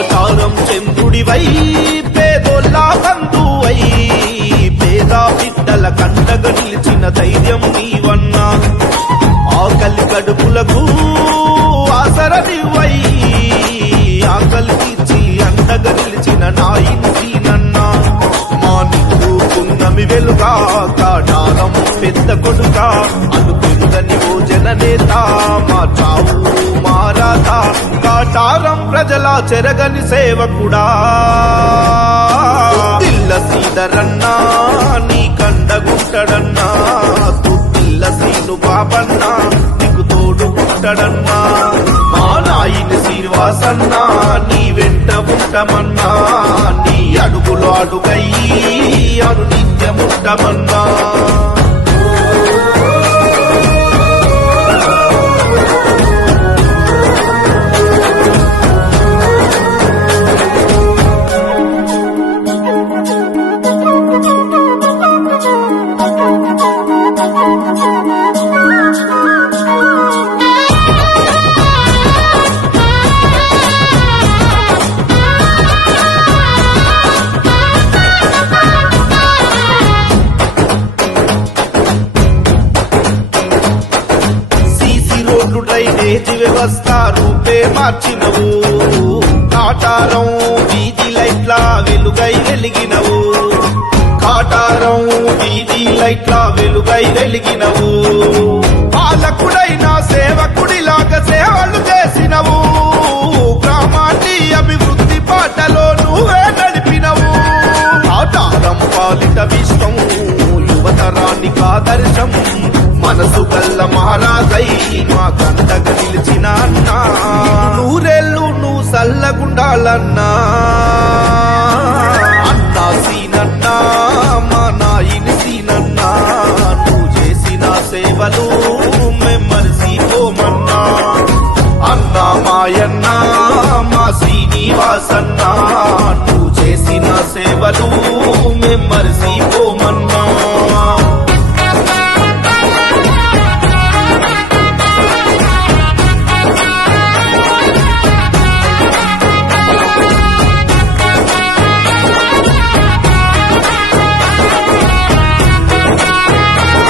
ఆచారం చెంపుడివై పేదోళ్ళ బంధువై. పేద బిడ్డల కండగ నిలిచిన ధైర్యం నీవన్నా. ఆకలి కడుపులకు ఆసరనివై ఆకలి తీర్చి అండగ నిలిచిన నా ఇంటినన్నా. మా నిండు పున్నమి వెలుగా కాటారం పెద్ద కొడుక అనుకు కాటారం ప్రజల చెరగని సేవకుడా. పిల్ల సీదరన్నా నీ కండగుంటడన్నా పిల్ల సీను బాబన్నా నీకు తోడు ఉంటాడన్నా మా నాయని శ్రీనివాసన్నా నీ వెంట ఉంటామన్నా నీ అడుగులో అడుగయ్యి అను నిత్యముంటమన్నా రోడ్లు వ్యవస్థ రూపే మార్చినవు. కాటారం వీధి లైట్ల వెలుగై వెలిగినవు. కాటారం వీధి లైట్ల వెలుగై వెలిగినవు. పాలకుడైన సేవకుడిలాగా సేవలు చేసినవు. గ్రామాన్ని అభివృద్ధి పాటలో నువ్వే నడిపినవు. కాటారం పాలిట విశ్వం యువతరానికి ఆదర్శం మనసు కల్ల మహారాజై మా కంటగ నిలిచిన అన్నా. నూరేళ్ళు నువ్వు సల్లగుండాలన్నా. అన్నా సీనన్నా మా నాయని సీనన్నా. నువ్వు చేసిన సేవలు మెమ్మరిసిపోమన్నా అన్నా మాయన్నా మా శ్రీనివాసన్నా. నువ్వు చేసిన సేవలు